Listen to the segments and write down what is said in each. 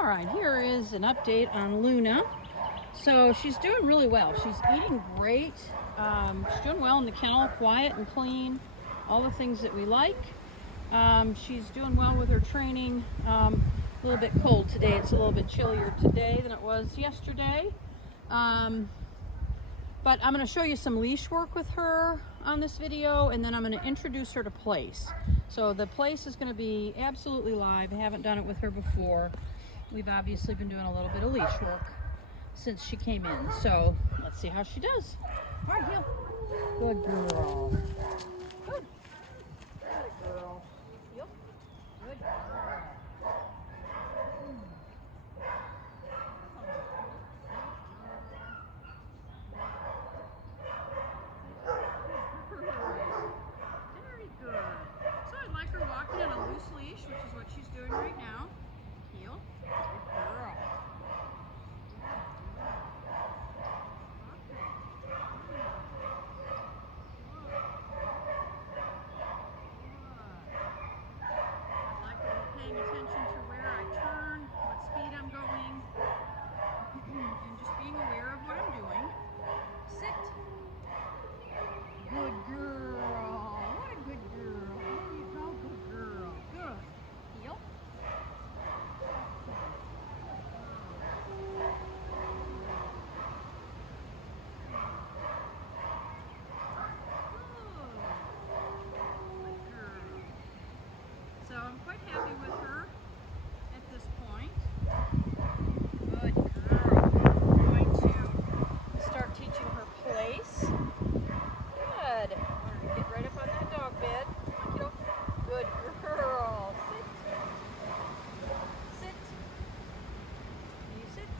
All right, here is an update on Luna. So she's doing really well. She's eating great. She's doing well in the kennel, quiet and clean, all the things that we like. She's doing well with her training. A little bit cold today. It's a little bit chillier today than it was yesterday. But I'm going to show you some leash work with her on this video, and then I'm going to introduce her to place. So the place is going to be absolutely live. I haven't done it with her before. We've obviously been doing a little bit of leash work since she came in. So let's see how she does. All right, heel. Good girl. Good. Good girl. Heel. Good girl. Very good. So I'd like her walking on a loose leash, which is what she's doing right now. Heel. Good girl. Paying attention to where I turn, what speed I'm going, and just being aware of what I'm doing. Sit. Good girl. What a good girl. There you go. Good girl. Good. Heel. So I'm quite happy with her at this point. Good girl. I'm going to start teaching her place. Good. I'm going to get right up on that dog bed. Good girl. Sit. Sit. Can you sit?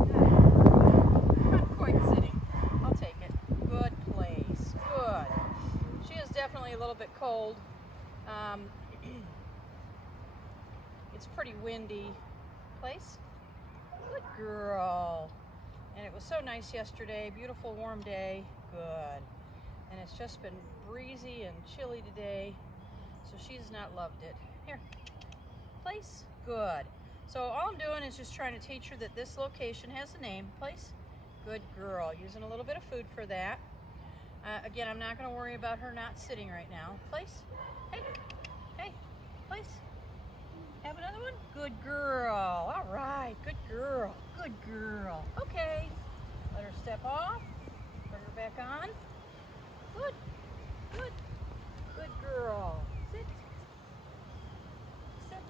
Good. Not quite sitting. I'll take it. Good place. Good. She is definitely a little bit cold. It's pretty windy. Place. Good girl. And it was so nice yesterday. Beautiful warm day. Good. And it's just been breezy and chilly today. So she's not loved it. Here. Place. Good. So all I'm doing is just trying to teach her that this location has a name. Place. Good girl. Using a little bit of food for that. Again, I'm not going to worry about her not sitting right now. Place. Hey. Hey. Place. Have another one? Good girl. All right. Good girl. Good girl. Okay. Let her step off. Put her back on. Good. Good. Good girl. Sit. Sit.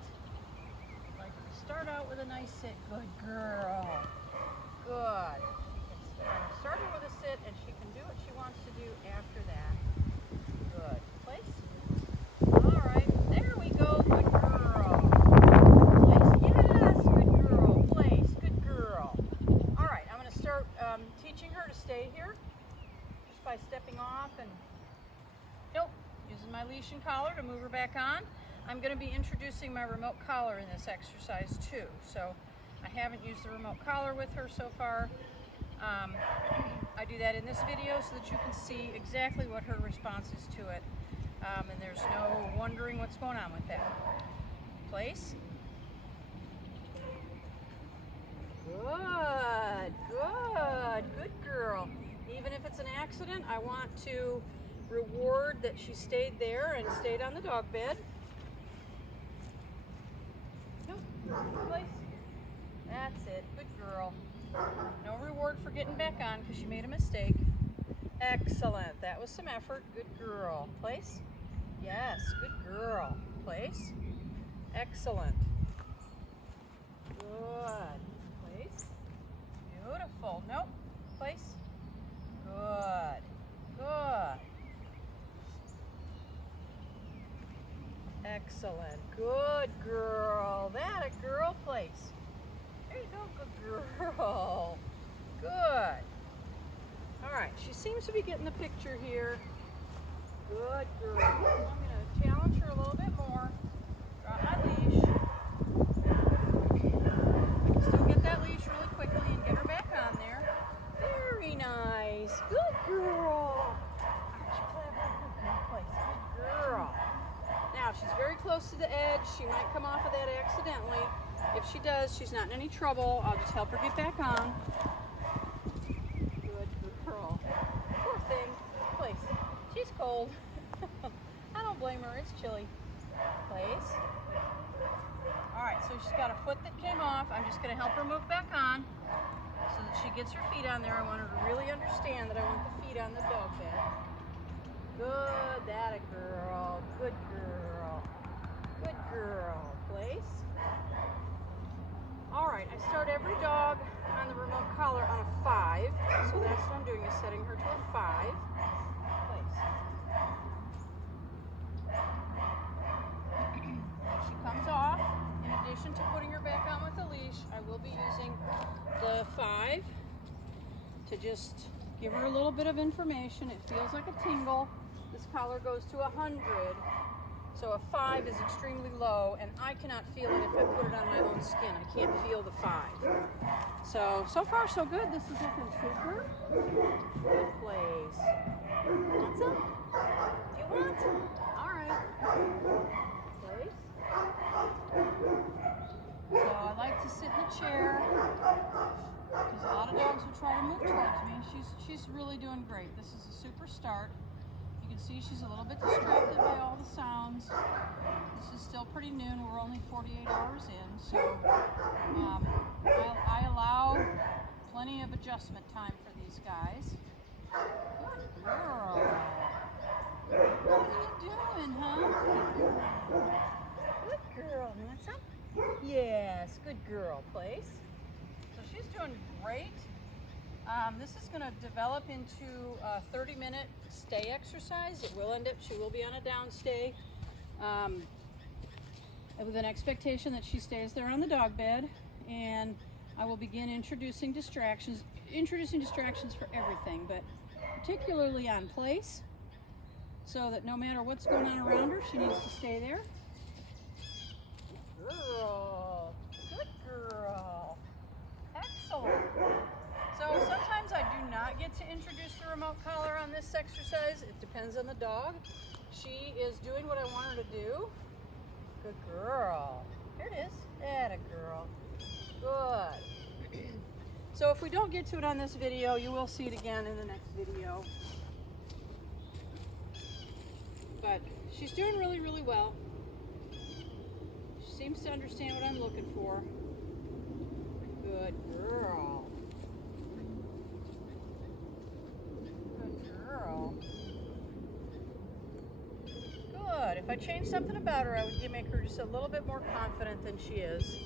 Like start out with a nice sit. Good girl. Good. She can start her with a sit, and she can do what she wants to do after that. Good. Place. All right. There we go. Good girl. Place. Yes. Good girl. Place. Good girl. All right. I'm going to start teaching her to stay here just by stepping off and using my leash and collar to move her back on. I'm going to be introducing my remote collar in this exercise too. So I haven't used the remote collar with her so far. I do that in this video so that you can see exactly what her response is to it. And there's no wondering what's going on with that. Place. Good, good, good girl. Even if it's an accident, I want to reward that she stayed there and stayed on the dog bed. Nope. Place. That's it. Good girl. No reward for getting back on because she made a mistake. Excellent. That was some effort. Good girl. Place. Yes. Good girl. Place. Excellent. Good. Place. Beautiful. Nope. Place. Good. Good. Excellent. Good girl. That a girl. Place. There you go. Good girl. Good. All right. She seems to be getting the picture here. Good girl. I'm going to challenge her a little bit more. Drop my leash. I can still get that leash really quickly and get her back on there. Very nice. Good girl. Arch clever. Good place. Good girl. Now She's very close to the edge. She might come off of that accidentally. If she does, she's not in any trouble. I'll just help her get back on. Good girl. Poor thing. Place. She's cold. I don't blame her. It's chilly. Place. All right, so she's got a foot that came off. I'm just going to help her move back on so that she gets her feet on there. I want her to really understand that I want the feet on the dog bed. Good, that a girl. Good girl. Good girl. Place. All right, I start every dog on the remote collar on a 5. So that's what I'm doing, is setting her to a 5. Place. If she comes off, in addition to putting her back on with the leash, I will be using the 5 to just give her a little bit of information. It feels like a tingle. This collar goes to 100, so a 5 is extremely low, and I cannot feel it if I put it on my own skin. I can't feel the 5. So far so good. This is looking super. Good place. Want some? Do you want? All right. Place. So I like to sit in the chair because a lot of dogs will try to move towards me. She's really doing great. This is a super start. You can see she's a little bit distracted by all the sounds. This is still pretty noon. We're only 48 hours in, so I allow plenty of adjustment time for these guys. Good girl. What are you doing, huh? Good girl. Want some? Yes, good girl. Place. So she's doing great. This is going to develop into a 30-minute stay exercise. It will end up, she will be on a down stay with an expectation that she stays there on the dog bed, and I will begin introducing distractions for everything, but particularly on place, so that no matter what's going on around her, she needs to stay there. Good girl. Good girl. Excellent. So sometimes I do not get to introduce the remote collar on this exercise. It depends on the dog. She is doing what I want her to do. Good girl. Here it is. Atta girl. Good. So if we don't get to it on this video, you will see it again in the next video. But she's doing really, really well. She seems to understand what I'm looking for. Good girl. Good. If I changed something about her, I would make her just a little bit more confident than she is.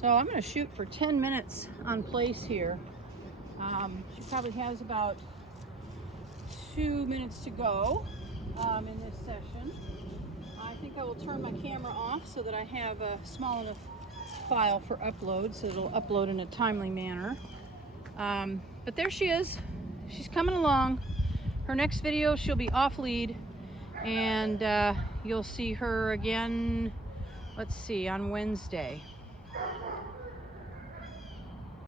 So I'm going to shoot for 10 minutes on place here. She probably has about 2 minutes to go in this session. I think I will turn my camera off so that I have a small enough file for upload, so it'll upload in a timely manner. But there she is. She's coming along. Her next video, she'll be off lead, and you'll see her again, let's see, on Wednesday.